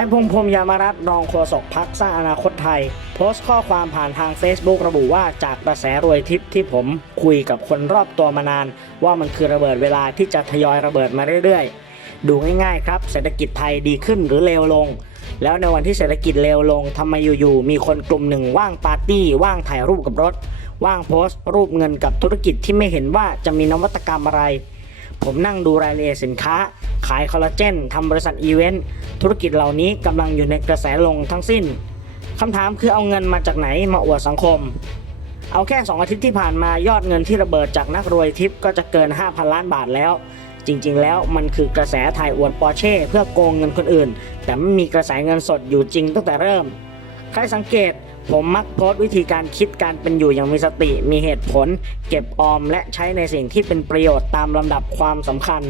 ายพงพรมยามรัตน์รองโฆษกพักสร้างอนาคตไทย โพสต์ข้อความผ่านทาง Facebook ระบุว่าจากกระแสรวยทิพย์ที่ผมคุยกับคนรอบตัวมานาน ว่ามันคือระเบิดเวลาที่จะทยอยระเบิดมาเรื่อยๆ ดูง่ายๆครับเศรษฐกิจไทยดีขึ้นหรือเลวลง แล้วในวันที่เศรษฐกิจเลวลงทำไมอยู่ๆมีคนกลุ่มหนึ่งว่างปาร์ตี้ว่างถ่ายรูปกับรถ ว่างโพสต์ รูปเงินกับธุรกิจที่ไม่เห็นว่าจะมีนวัตกรรมอะไร ผมนั่งดูรายละเอียดสินค้า ขายคอลลาเจนทำบริษัทอีเวนต์ธุรกิจเหล่านี้กำลังอยู่ในกระแสลงทั้งสิ้นคำถามคือเอาเงินมาจากไหนมาอวดสังคม เอาแค่ 2 อาทิตย์ที่ผ่านมายอดเงินที่ระเบิดจากนักรวยทิปก็จะเกิน 5,000 ล้านบาทแล้ว จริงๆ แล้วมันคือกระแสถ่ายอวดปอร์เช่เพื่อโกงเงินคนอื่น แต่ไม่มีกระแสเงินสดอยู่จริงตั้งแต่เริ่ม ใครสังเกตผมมักโพสต์วิธีการคิดการเป็นอยู่อย่างมีสติ มีเหตุผล เก็บออมและใช้ในสิ่งที่เป็นประโยชน์ตามลำดับความสำคัญ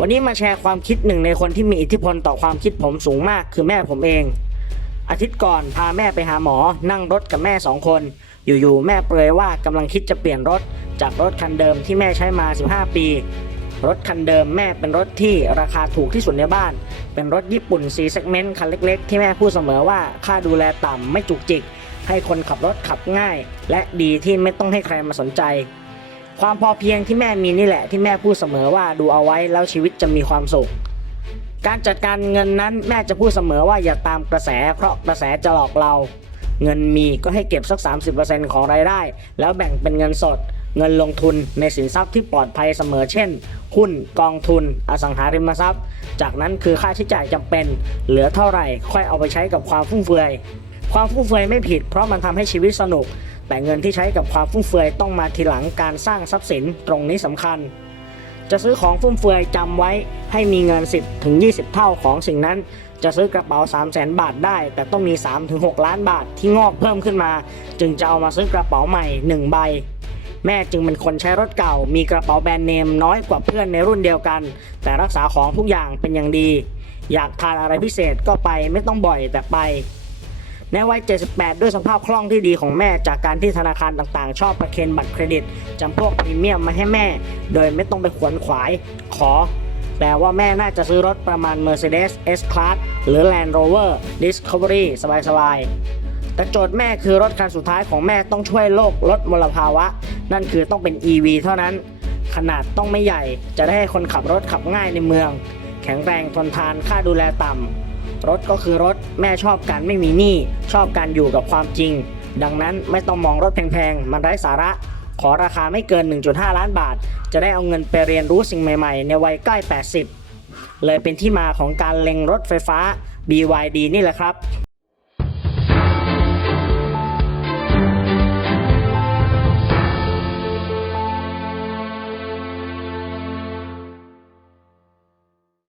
วันนี้มาแชร์ความคิดหนึ่งในคนที่มีอิทธิพลต่อความคิดผมสูงมาก คือแม่ผมเอง อาทิตย์ก่อนพาแม่ไปหาหมอ นั่งรถกับแม่สองคน อยู่ๆแม่เปรยว่ากำลังคิดจะเปลี่ยนรถ จากรถคันเดิมที่แม่ใช้มา 15 ปี รถคันเดิมแม่เป็นรถที่ราคาถูกที่สุดในบ้าน เป็นรถญี่ปุ่น C segment คันเล็ก ๆ ที่แม่พูดเสมอว่าค่าดูแลต่ำไม่จุกจิก ให้คนขับรถขับง่าย และดีที่ไม่ต้องให้ใครมาสนใจ ความพอเพียงที่แม่มีนี่แหละที่แม่พูดเสมอว่าดูเอาไว้แล้วชีวิตจะมีความสุข การจัดการเงินนั้นแม่จะพูดเสมอว่าอย่าตามกระแสเพราะกระแสจะหลอกเรา เงินมีก็ให้เก็บสัก 30%ของรายได้ แล้วแบ่งเป็นเงินสด เงินลงทุนในสินทรัพย์ที่ปลอดภัยเสมอเช่น หุ้นกองทุน อสังหาริมทรัพย์ จากนั้นคือค่าใช้จ่ายจำเป็น เหลือเท่าไหร่ ค่อยเอาไปใช้กับความฟุ่มเฟือย ความฟุ่มเฟือยไม่ผิด เพราะมันทำให้ชีวิตสนุก แต่เงินที่ใช้กับความฟุ่มเฟือยต้องมาทีหลังการสร้างทรัพย์สินตรงนี้สำคัญ จะซื้อของฟุ่มเฟือยจำไว้ให้มีเงิน 10ถึง20 เท่าของสิ่งนั้น จะซื้อกระเป๋า 3 0 0แสนบาทได้ แต่ต้องมี3ถึง6ล้านบาทที่งอกเพิ่มขึ้นมา จึงจะเอามาซื้อกระเป๋าใหม่ 1 ใบแม่จึงเป็นคนใช้รถเก่า มีกระเป๋าแบรนด์เนมน้อยกว่าเพื่อนในรุ่นเดียวกัน แต่รักษาของทุกอย่างเป็นอย่างดี อยากทานอะไรพิเศษก็ไปไม่ต้องบ่อยแต่ไป ในวัย 78 ด้วยสภาพคล่องที่ดีของแม่จากการที่ธนาคารต่างๆ ชอบประเคนบัตรเครดิตจำพวกพรีเมียมมาให้แม่ โดยไม่ต้องไปขวนขวายขอแปลว่าแม่น่าจะซื้อรถประมาณ Mercedes S-Class หรือ Land Rover Discovery สบายๆ แต่โจทย์แม่คือรถคันสุดท้ายของแม่ต้องช่วยโลกลดมลภาวะ นั่นคือต้องเป็น EV เท่านั้น ขนาดต้องไม่ใหญ่จะได้ให้คนขับรถขับง่ายในเมือง แข็งแรงทนทานค่าดูแลต่ำ รถก็คือรถแม่ชอบการไม่มีหนี้ชอบการอยู่กับความจริง ดังนั้นไม่ต้องมองรถแพงๆ มันไร้สาระ ขอราคาไม่เกิน 1.5 ล้านบาท จะได้เอาเงินไปเรียนรู้สิ่งใหม่ๆ ในวัยใกล้ 80 เลยเป็นที่มาของการเล็งรถไฟฟ้า BYD นี่แหละครับ